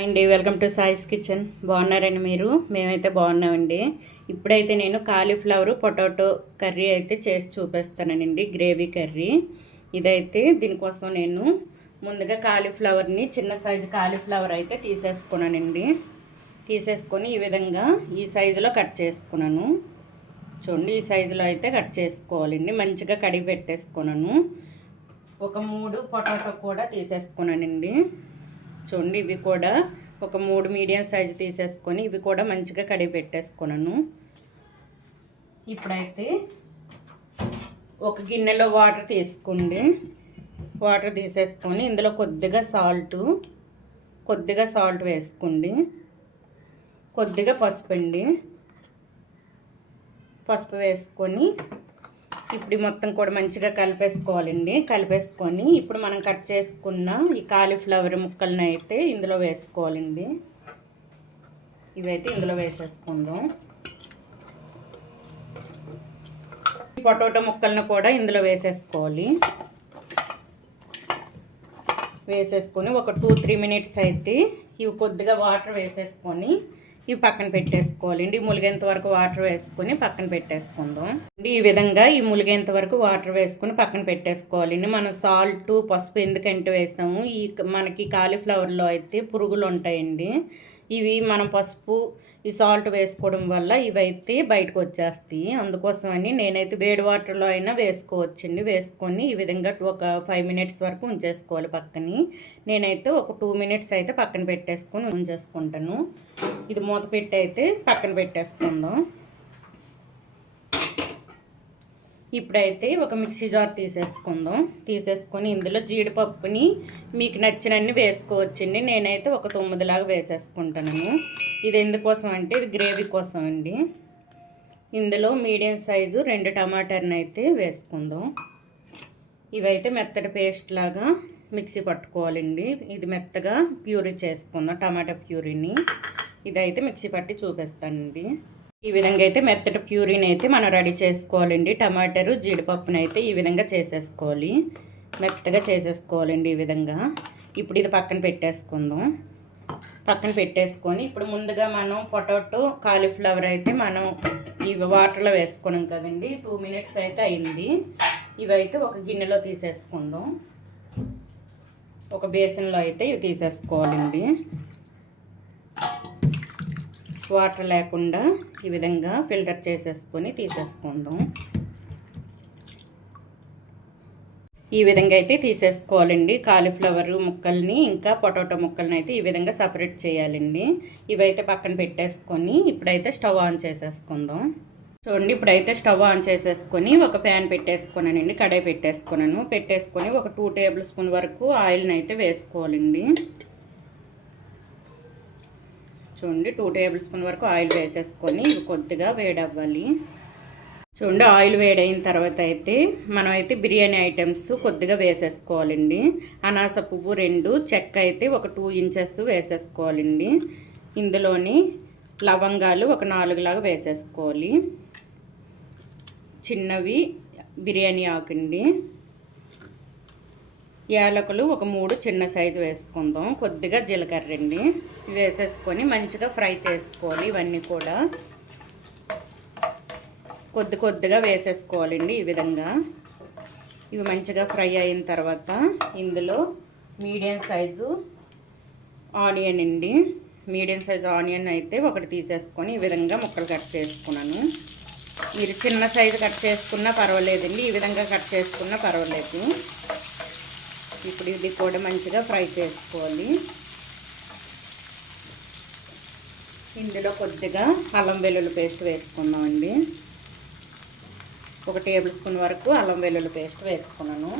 అండి welcome to సాయిస్ kitchen. బాగున్నారండి మీరు? మేమైతే బాగున్నామండి. ఇప్పుడైతే నేను కాలీఫ్లవర్ పొటాటో కర్రీ అయితే చేసి చూపిస్తానండి, గ్రేవీ కర్రీ. ఇదైతే దీనికోసం నేను ముందుగా కాలీఫ్లవర్ని చిన్న సైజు కాలీఫ్లవర్ అయితే తీసేసుకున్నానండి. తీసేసుకొని ఈ విధంగా ఈ సైజులో కట్ చేసుకున్నాను. చూడండి, ఈ సైజులో అయితే కట్ చేసుకోవాలండి. మంచిగా కడిగి పెట్టేసుకున్నాను. ఒక 3 పొటాటో కూడా తీసేసుకున్నానండి. చూడండి, ఇవి కూడా ఒక 3 మీడియం సైజు తీసేసుకొని ఇవి కూడా మంచిగా కడిగి పెట్టేసుకున్నాను. ఇప్పుడైతే ఒక గిన్నెలో వాటర్ తీసుకోండి. వాటర్ తీసేసుకొని ఇందులో కొద్దిగా సాల్ట్ వేసుకోండి. కొద్దిగా పసుపు వేసుకొని ఇప్పుడు మొత్తం కూడా మంచిగా కలిపేసుకోవాలండి. కలిపేసుకొని ఇప్పుడు మనం కట్ చేసుకున్న ఈ కాలీఫ్లవర్ ముక్కలను అయితే ఇందులో వేసుకోవాలండి. ఇవైతే ఇందులో వేసేసుకుందాం. ఈ పొటాటో ముక్కలను కూడా ఇందులో వేసేసుకోవాలి. వేసేసుకొని ఒక 2-3 మినిట్స్ అయితే ఇవి కొద్దిగా వాటర్ వేసేసుకొని ఇవి పక్కన పెట్టేసుకోవాలండి. ములిగేంత వరకు వాటర్ వేసుకొని పక్కన పెట్టేసుకుందాం. ఈ విధంగా ఈ ములిగేంత వరకు వాటర్ వేసుకొని పక్కన పెట్టేసుకోవాలండి. మనం సాల్ట్ పసుపు ఎందుకంటే వేసాము, మనకి కాలీఫ్లవర్లో అయితే పురుగులు ఉంటాయండి. ఇవి మనం పసుపు ఈ సాల్ట్ వేసుకోవడం వల్ల ఇవైతే బయటకు వచ్చేస్తాయి. అందుకోసమని నేనైతే వేడి వాటర్లో అయినా వేసుకోవచ్చండి. వేసుకొని ఈ విధంగా ఒక 5 మినిట్స్ వరకు ఉంచేసుకోవాలి పక్కని. నేనైతే ఒక 2 మినిట్స్ అయితే పక్కన పెట్టేసుకొని ఉంచేసుకుంటాను. ఇది మూత పెట్టి అయితే పక్కన పెట్టేసుకుందాం. ఇప్పుడైతే ఒక మిక్సీ జార్ తీసేసుకొని ఇందులో జీడిపప్పుని మీకు నచ్చినన్ని వేసుకోవచ్చండి. నేనైతే ఒక 9 లాగా వేసేసుకుంటాను. ఇది ఎందుకోసం అంటే ఇది గ్రేవీ కోసం అండి. ఇందులో మీడియం సైజు 2 టమాటాలను అయితే వేసుకుందాం. ఇవైతే మెత్తటి పేస్ట్ లాగా మిక్సీ పట్టుకోవాలండి. ఇది మెత్తగా ప్యూరీ చేసుకుందాం, టమాటా ప్యూరీని. ఇదైతే మిక్సీ పట్టి చూపిస్తానండి. ఈ విధంగా అయితే మెత్తటి ప్యూరీని అయితే మనం రెడీ చేసుకోవాలండి. టమాటాలు జీడిపప్పుని అయితే ఈ విధంగా చేసేసుకోవాలి, మెత్తగా చేసేసుకోవాలండి ఈ విధంగా. ఇప్పుడు ఇది పక్కన పెట్టేసుకుందాం. పక్కన పెట్టేసుకొని ఇప్పుడు ముందుగా మనం పొటాటో కాలీఫ్లవర్ అయితే మనం ఇవి వాటర్లో వేసుకున్నాం కదండి. 2 మినిట్స్ అయితే అయింది. ఇవైతే ఒక గిన్నెలో తీసేసుకుందాం. ఒక బేసిన్లో అయితే ఇవి తీసేసుకోవాలండి. వాటర్ లేకుండా ఈ విధంగా ఫిల్టర్ చేసేసుకొని తీసేసుకుందాం. ఈ విధంగా అయితే తీసేసుకోవాలండి. కాలీఫ్లవర్ ముక్కల్ని ఇంకా పొటాటో ముక్కల్ని అయితే ఈ విధంగా సపరేట్ చేయాలండి. ఇవైతే పక్కన పెట్టేసుకొని ఇప్పుడైతే స్టవ్ ఆన్ చేసేసుకుందాం. చూడండి, ఇప్పుడైతే స్టవ్ ఆన్ చేసేసుకొని ఒక ప్యాన్ పెట్టేసుకున్నానండి. కడాయి పెట్టేసుకొని ఒక 2 టేబుల్ స్పూన్ వరకు ఆయిల్ని అయితే వేసుకోవాలండి. చూడండి, 2 టేబుల్ స్పూన్ వరకు ఆయిల్ వేసేసుకొని ఇవి కొద్దిగా వేడవ్వాలి. చూడండి, ఆయిల్ వేడైన తర్వాత అయితే మనం అయితే బిర్యానీ ఐటమ్స్ కొద్దిగా వేసేసుకోవాలండి. అనాస పువ్వు 2, చెక్క అయితే ఒక 2 ఇంచెస్ వేసేసుకోవాలండి. ఇందులోని లవంగాలు ఒక 4 లాగా వేసేసుకోవాలి. చిన్నవి బిర్యానీ ఆకండి. యాలకులు ఒక 3 చిన్న సైజు వేసుకుందాం. కొద్దిగా జీలకర్ర అండి వేసేసుకొని మంచిగా ఫ్రై చేసుకోవాలి. ఇవన్నీ కూడా కొద్దిగా వేసేసుకోవాలండి. ఈ విధంగా ఇవి మంచిగా ఫ్రై అయిన తర్వాత ఇందులో మీడియం సైజు ఆనియన్ అండి. మీడియం సైజు ఆనియన్ అయితే ఒకటి తీసేసుకొని ఈ విధంగా ముక్కలు కట్ చేసుకున్నాను. మీరు చిన్న సైజు కట్ చేసుకున్నా పర్వాలేదండి, ఈ విధంగా కట్ చేసుకున్నా పర్వాలేదు. ఇప్పుడు ఇది కూడా మంచిగా ఫ్రై చేసుకోవాలి. ఇందులో కొద్దిగా అల్లం వెల్లుల్లి పేస్ట్ వేసుకుందామండి. 1 టేబుల్ స్పూన్ వరకు అల్లం వెల్లుల్లి పేస్ట్ వేసుకున్నాను.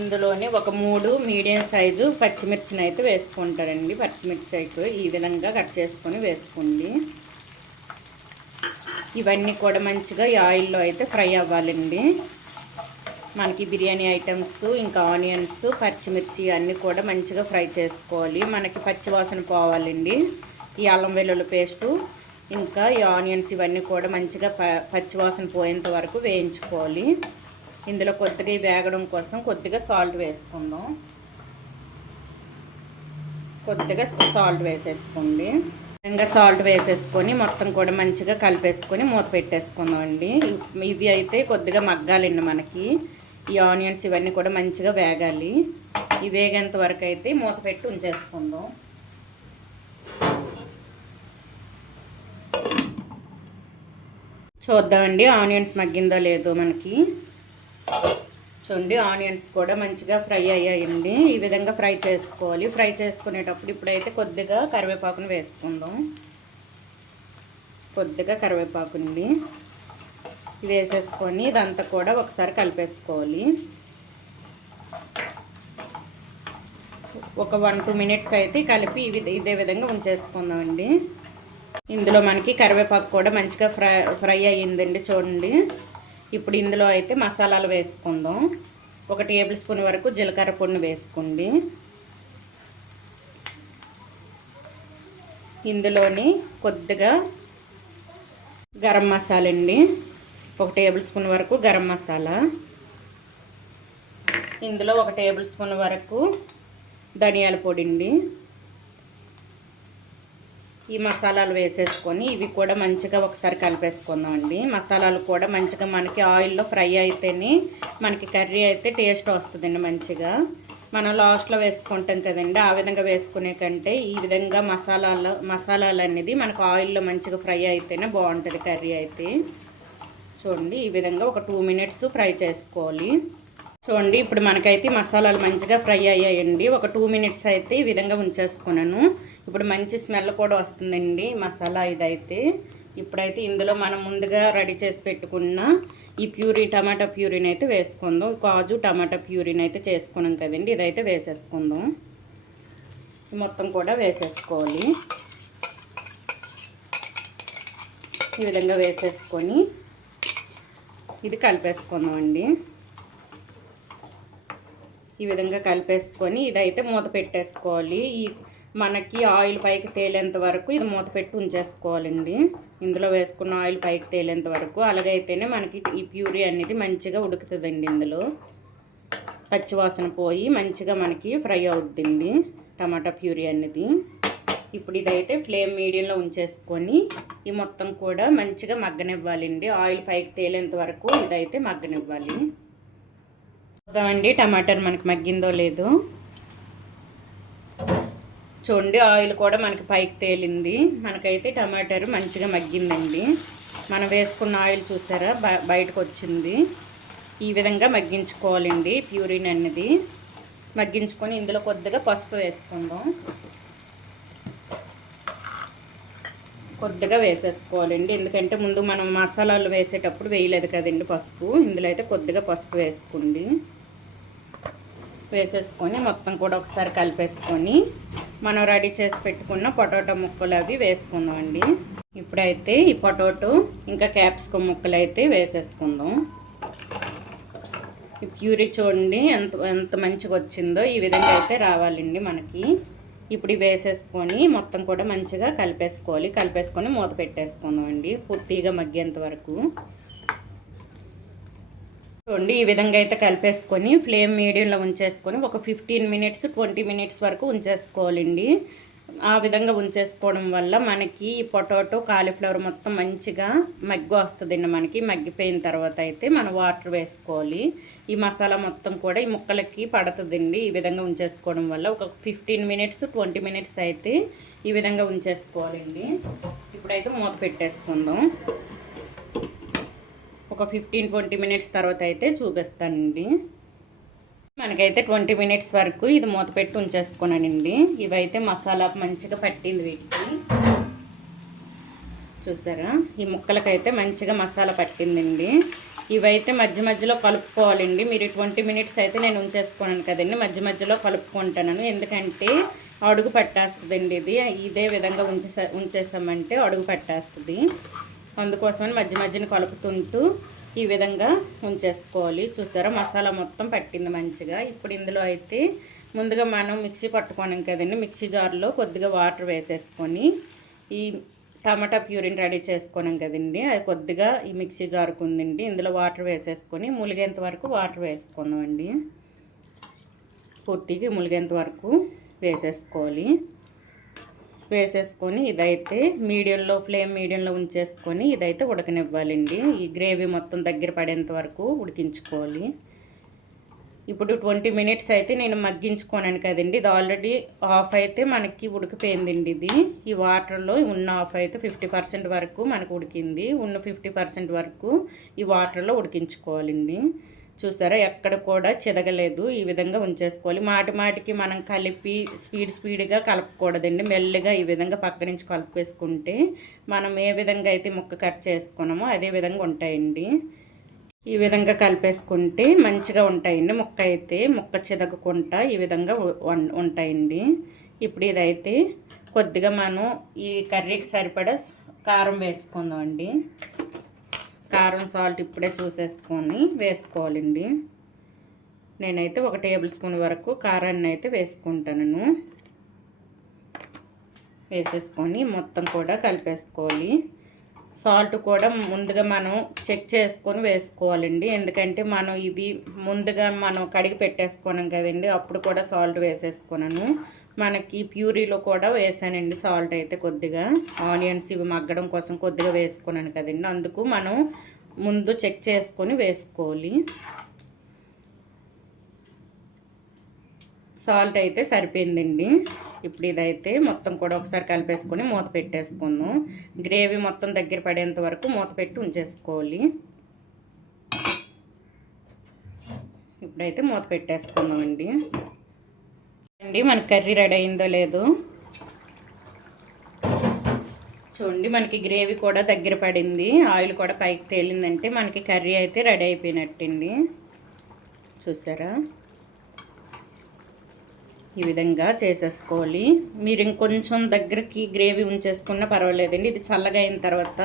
ఇందులోనే ఒక 3 మీడియం సైజు పచ్చిమిర్చిని అయితే వేసుకుంటారండి. పచ్చిమిర్చి అయితే ఈ విధంగా కట్ చేసుకొని వేసుకోండి. ఇవన్నీ కూడా మంచిగా ఈ ఆయిల్లో అయితే ఫ్రై అవ్వాలండి. మనకి బిర్యానీ ఐటమ్స్ ఇంకా ఆనియన్స్ పచ్చిమిర్చి అన్నీ కూడా మంచిగా ఫ్రై చేసుకోవాలి. మనకి పచ్చివాసన పోవాలండి. ఈ అల్లం వెల్లుల్లి పేస్టు ఇంకా ఈ ఆనియన్స్ ఇవన్నీ కూడా మంచిగా పచ్చివాసన పోయేంత వరకు వేయించుకోవాలి. ఇందులో కొద్దిగా వేగడం కోసం కొద్దిగా సాల్ట్ వేసుకుందాం. కొద్దిగా సాల్ట్ వేసేసుకోండి. ఇంకా సాల్ట్ వేసేసుకొని మొత్తం కూడా మంచిగా కలిపేసుకొని మూత పెట్టేసుకుందాం అండి. ఇవి అయితే కొద్దిగా మగ్గాలండి మనకి. ఈ ఆనియన్స్ ఇవన్నీ కూడా మంచిగా వేగాలి. ఇవి వేగేంత వరకు అయితే మూత పెట్టి ఉంచేసుకుందాం. చూద్దామండి ఆనియన్స్ మగ్గిందో లేదో మనకి. చూడండి ఆనియన్స్ కూడా మంచిగా ఫ్రై అయ్యాయండి. ఈ విధంగా ఫ్రై చేసుకోవాలి. ఫ్రై చేసుకునేటప్పుడు ఇప్పుడైతే కొద్దిగా కరివేపాకును వేసుకుందాం. కొద్దిగా కరివేపాకుని వేసేసుకొని ఇదంతా కూడా ఒకసారి కలిపేసుకోవాలి. ఒక 1-2 మినిట్స్ అయితే కలిపి ఇదే విధంగా ఉంచేసుకుందామండి. ఇందులో మనకి కరివేపాకు కూడా మంచిగా ఫ్రై అయ్యిందండి. చూడండి ఇప్పుడు ఇందులో అయితే మసాలాలు వేసుకుందాం. 1 టేబుల్ స్పూన్ వరకు జీలకర్ర పొడిని వేసుకోండి. ఇందులోని కొద్దిగా గరం మసాలా అండి, 1 టేబుల్ స్పూన్ వరకు గరం మసాలా. ఇందులో 1 టేబుల్ స్పూన్ వరకు ధనియాల పొడి అండి. ఈ మసాలాలు వేసేసుకొని ఇవి కూడా మంచిగా ఒకసారి కలిపేసుకుందామండి. మసాలాలు కూడా మంచిగా మనకి ఆయిల్లో ఫ్రై అయితేనే మనకి కర్రీ అయితే టేస్ట్ వస్తుందండి మంచిగా. మనం లాస్ట్లో వేసుకుంటాం కదండి, ఆ విధంగా వేసుకునే కంటే ఈ విధంగా మసాలాలు అనేది మనకు ఆయిల్లో మంచిగా ఫ్రై అయితేనే బాగుంటుంది కర్రీ అయితే. చూడండి ఈ విధంగా ఒక 2 మినిట్స్ ఫ్రై చేసుకోవాలి. చూడండి ఇప్పుడు మనకైతే మసాలాలు మంచిగా ఫ్రై అయ్యాయండి. ఒక 2 మినిట్స్ అయితే ఈ విధంగా ఉంచేసుకున్నాను. ఇప్పుడు మంచి స్మెల్ కూడా వస్తుందండి మసాలా ఇదైతే. ఇప్పుడైతే ఇందులో మనం ముందుగా రెడీ చేసి పెట్టుకున్న ఈ టమాటా ప్యూరీని అయితే వేసుకుందాం. కాజు టమాటా ప్యూరీని అయితే చేసుకున్నాం కదండి, ఇదైతే వేసేసుకుందాం. మొత్తం కూడా వేసేసుకోవాలి. ఈ విధంగా వేసేసుకొని ఇది కలిపేసుకుందాం అండి. ఈ విధంగా కలిపేసుకొని ఇదైతే మూత పెట్టేసుకోవాలి. మనకి ఆయిల్ పైకి తేలేంత వరకు ఇది మూత పెట్టి ఉంచేసుకోవాలండి. ఇందులో వేసుకున్న ఆయిల్ పైకి తేలేంత వరకు. అలాగైతేనే మనకి ఈ ప్యూరీ అనేది మంచిగా ఉడుకుతుందండి. ఇందులో పచ్చివాసన పోయి మంచిగా మనకి ఫ్రై అవుద్దండి టమాటా ప్యూరీ అనేది. ఇప్పుడు ఇదైతే ఫ్లేమ్ మీడియంలో ఉంచేసుకొని ఈ మొత్తం కూడా మంచిగా మగ్గనివ్వాలండి. ఆయిల్ పైకి తేలేంత వరకు ఇదైతే మగ్గనివ్వాలి. చూద్దామండి టమాటాలు మనకి మగ్గిందో లేదో. చూడండి ఆయిల్ కూడా మనకి పైకి తేలింది. మనకైతే టమాటాలు మంచిగా మగ్గిందండి. మనం వేసుకున్న ఆయిల్ చూసారా బయటకు వచ్చింది. ఈ విధంగా మగ్గించుకోవాలండి ప్యూరీని అనేది. మగ్గించుకొని ఇందులో కొద్దిగా పసుపు వేసుకుందాం. కొద్దిగా వేసేసుకోవాలండి, ఎందుకంటే ముందు మనం మసాలాలు వేసేటప్పుడు వేయలేదు కదండి పసుపు. ఇందులో అయితే కొద్దిగా పసుపు వేసుకోండి. వేసేసుకొని మొత్తం కూడా ఒకసారి కలిపేసుకొని మనం రెడీ చేసి పెట్టుకున్న పొటాటో ముక్కలు అవి వేసుకుందామండి. ఇప్పుడైతే ఈ పొటాటో ఇంకా క్యాప్సికమ్ ముక్కలు అయితే వేసేసుకుందాం. ఈ ప్యూరీ చూడండి ఎంత మంచిగా వచ్చిందో. ఈ విధంగా అయితే రావాలండి మనకి. ఇప్పుడు వేసేసుకొని మొత్తం కూడా మంచిగా కలిపేసుకోవాలి. కలిపేసుకొని మూత పెట్టేసుకుందాం అండి పూర్తిగా మగ్గేంత వరకు. చూడండి ఈ విధంగా అయితే కలిపేసుకొని ఫ్లేమ్ మీడియంలో ఉంచేసుకొని ఒక 15 మినిట్స్ 20 మినిట్స్ వరకు ఉంచేసుకోవాలండి. ఆ విధంగా ఉంచేసుకోవడం వల్ల మనకి ఈ పొటాటో కాలీఫ్లవర్ మొత్తం మంచిగా మగ్గి వస్తుందండి. మనకి మగ్గిపోయిన తర్వాత అయితే మనం వాటర్ వేసుకోవాలి. ఈ మసాలా మొత్తం కూడా ఈ ముక్కలకి పడుతుందండి. ఈ విధంగా ఉంచేసుకోవడం వల్ల ఒక 15 మినిట్స్ 20 మినిట్స్ అయితే ఈ విధంగా ఉంచేసుకోవాలండి. ఇప్పుడైతే మూత పెట్టేసుకుందాం. ఒక 15-20 మినిట్స్ తర్వాత అయితే చూపిస్తానండి. మనకైతే 20 మినిట్స్ వరకు ఇది మూత పెట్టి ఉంచేసుకున్నానండి. ఇవైతే మసాలా మంచిగా పట్టింది వీటికి. చూసారా ఈ ముక్కలకైతే మంచిగా మసాలా పట్టిందండి. ఇవైతే మధ్య మధ్యలో కలుపుకోవాలండి. మీరు 20 మినిట్స్ అయితే నేను ఉంచేసుకున్నాను కదండి, మధ్య మధ్యలో కలుపుకుంటాను. ఎందుకంటే అడుగు పట్టేస్తుందండి. ఇదే విధంగా ఉంచేసామంటే అడుగు పట్టేస్తుంది. అందుకోసమని మధ్య మధ్యన కలుపుతుంటూ ఈ విధంగా ఉంచేసుకోవాలి. చూసారా మసాలా మొత్తం పట్టింది మంచిగా. ఇప్పుడు ఇందులో అయితే ముందుగా మనం మిక్సీ పట్టుకోనాం కదండి, మిక్సీ జార్లో కొద్దిగా వాటర్ వేసేసుకొని ఈ టమాటా ప్యూరీని రెడీ చేసుకున్నాం కదండి, అది కొద్దిగా ఈ మిక్సీ జార్కు ఉందండి. ఇందులో వాటర్ వేసేసుకొని ములిగేంత వరకు వాటర్ వేసుకుందామండి. పూర్తిగా ములిగేంత వరకు వేసేసుకోవాలి. వేసేసుకొని ఇదైతే ఫ్లేమ్ మీడియంలో ఉంచేసుకొని ఇదైతే ఉడకనివ్వాలండి. ఈ గ్రేవీ మొత్తం దగ్గర పడేంత వరకు ఉడికించుకోవాలి. ఇప్పుడు 20 మినిట్స్ అయితే నేను మగ్గించుకోనాను కదండి. ఇది ఆల్రెడీ హాఫ్ అయితే మనకి ఉడికిపోయిందండి. ఇది ఈ వాటర్లో ఉన్న హాఫ్ అయితే 50% వరకు మనకు ఉడికింది. ఉన్న 50% వరకు ఈ వాటర్లో ఉడికించుకోవాలండి. చూసారా, ఎక్కడ కూడా చెదగలేదు. ఈ విధంగా ఉంచేసుకోవాలి. మాటికి మనం కలిపి స్పీడ్గా కలపకూడదండి. మెల్లగా ఈ విధంగా పక్క నుంచి కలిపేసుకుంటే మనం ఏ విధంగా అయితే ముక్క కట్ చేసుకున్నామో అదే విధంగా ఉంటాయండి. ఈ విధంగా కలిపేసుకుంటే మంచిగా ఉంటాయండి. ముక్క చెదగకుండా ఈ విధంగా ఉంటాయండి. ఇప్పుడు ఇదైతే కొద్దిగా మనం ఈ కర్రీకి సరిపడా కారం వేసుకుందామండి. కారం సాల్ట్ ఇప్పుడే చూసేసుకొని వేసుకోవాలండి. నేనైతే 1 టేబుల్ స్పూన్ వరకు కారాన్ని అయితే వేసుకుంటాను. వేసేసుకొని మొత్తం కూడా కలిపేసుకోవాలి. సాల్ట్ కూడా ముందుగా మనం చెక్ చేసుకొని వేసుకోవాలండి. ఎందుకంటే మనం ఇవి ముందుగా మనం కడిగి పెట్టేసుకున్నాం కదండి, అప్పుడు కూడా సాల్ట్ వేసేసుకున్నాను. మనకి ప్యూరీలో కూడా వేసానండి సాల్ట్ అయితే కొద్దిగా. ఆనియన్స్ ఇవి మగ్గడం కోసం కొద్దిగా వేసుకున్నాను కదండి, అందుకు మనం ముందు చెక్ చేసుకొని వేసుకోవాలి. సాల్ట్ అయితే సరిపోయిందండి. ఇప్పుడు ఇదైతే మొత్తం కూడా ఒకసారి కలిపేసుకొని మూత పెట్టేసుకుందాం. గ్రేవీ మొత్తం దగ్గర పడేంత వరకు మూత పెట్టి ఉంచేసుకోవాలి. ఇప్పుడైతే మూత పెట్టేసుకుందామండి. మన కర్రీ రెడీ అయిందో లేదో చూడండి. మనకి గ్రేవీ కూడా దగ్గర పడింది, ఆయిల్ కూడా పైకి తేలిందంటే మనకి కర్రీ అయితే రెడీ అయిపోయినట్టండి. చూసారా, ఈ విధంగా చేసేసుకోవాలి. మీరు ఇంకొంచెం దగ్గరికి గ్రేవీ ఉంచేసుకున్నా పర్వాలేదండి. ఇది చల్లగా అయిన తర్వాత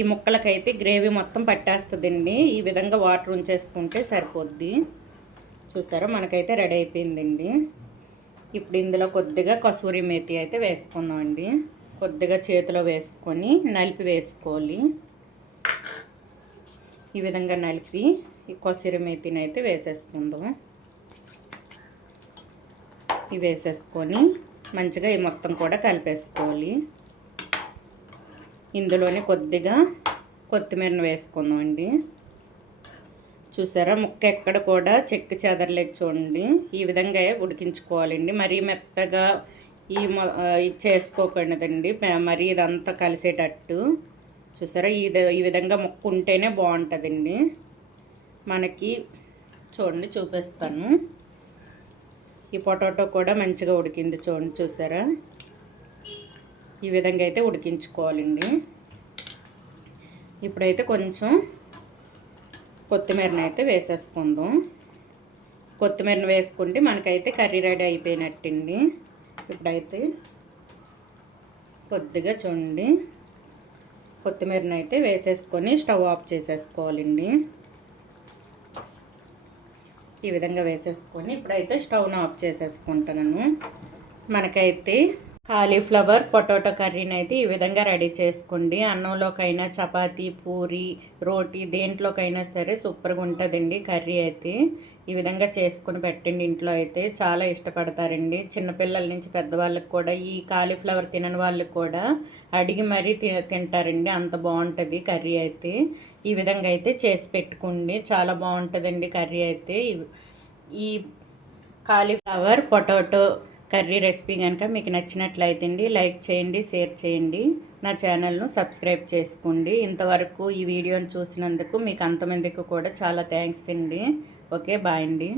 ఈ ముక్కలకైతే గ్రేవీ మొత్తం పట్టేస్తుందండి. ఈ విధంగా వాటర్ ఉంచేసుకుంటే సరిపోద్ది. చూసారా, మనకైతే రెడీ అయిపోయిందండి. ఇప్పుడు ఇందులో కొద్దిగా కసూరి మేతి అయితే వేసుకుందామండి. కొద్దిగా చేతిలో వేసుకొని నలిపి వేసుకోవాలి. ఈ విధంగా నలిపి ఈ కసూరి మేతిని అయితే వేసేసుకుందాం. ఇవి వేసేసుకొని మంచిగా ఈ మొత్తం కూడా కలిపేసుకోవాలి. ఇందులోనే కొద్దిగా కొత్తిమీరను వేసుకుందాం అండి. చూసారా, ముక్క ఎక్కడ కూడా చెక్కు చెదరలేదు చూడండి. ఈ విధంగా ఉడికించుకోవాలండి. మరీ మెత్తగా చేసుకోకూడదండి, మరీ ఇదంతా కలిసేటట్టు. చూసారా, ఈ విధంగా ముక్క ఉంటేనే బాగుంటుందండి మనకి. చూడండి, చూపిస్తాను. ఈ పొటాటో కూడా మంచిగా ఉడికింది చూడండి. చూసారా, ఈ విధంగా అయితే ఉడికించుకోవాలండి. ఇప్పుడైతే కొంచెం కొత్తిమీరని అయితే వేసేసుకుందాం. కొత్తిమీరని వేసుకుంటే మనకైతే కర్రీ రెడీ అయిపోయినట్టండి. ఇప్పుడైతే కొద్దిగా చూడండి కొత్తిమీరని అయితే వేసేసుకొని స్టవ్ ఆఫ్ చేసేసుకోవాలండి. ఈ విధంగా వేసేసుకొని ఇప్పుడైతే స్టవ్ను ఆఫ్ చేసేసుకుంటున్నాను. మనకైతే కాలీఫ్లవర్ పొటాటో కర్రీని అయితే ఈ విధంగా రెడీ చేసుకోండి. అన్నంలోకైనా, చపాతీ, పూరి, రోటీ దేంట్లోకైనా సరే సూపర్గా ఉంటుందండి కర్రీ అయితే. ఈ విధంగా చేసుకొని పెట్టండి. ఇంట్లో అయితే చాలా ఇష్టపడతారండి. చిన్నపిల్లల నుంచి పెద్దవాళ్ళకి కూడా, ఈ కాలీఫ్లవర్ తినని వాళ్ళకి కూడా అడిగి మరీ తింటారండి. అంత బాగుంటుంది కర్రీ అయితే. ఈ విధంగా అయితే చేసి పెట్టుకోండి, చాలా బాగుంటుందండి కర్రీ అయితే. ఈ కాలీఫ్లవర్ పొటాటో కర్రీ రెసిపీ కనుక మీకు నచ్చినట్లయితే లైక్ చేయండి, షేర్ చేయండి, నా ఛానల్ను సబ్స్క్రైబ్ చేసుకోండి. ఇంతవరకు ఈ వీడియోని చూసినందుకు మీకు అంతమందికి కూడా చాలా థ్యాంక్స్ అండి. ఓకే, బాయ్ అండి.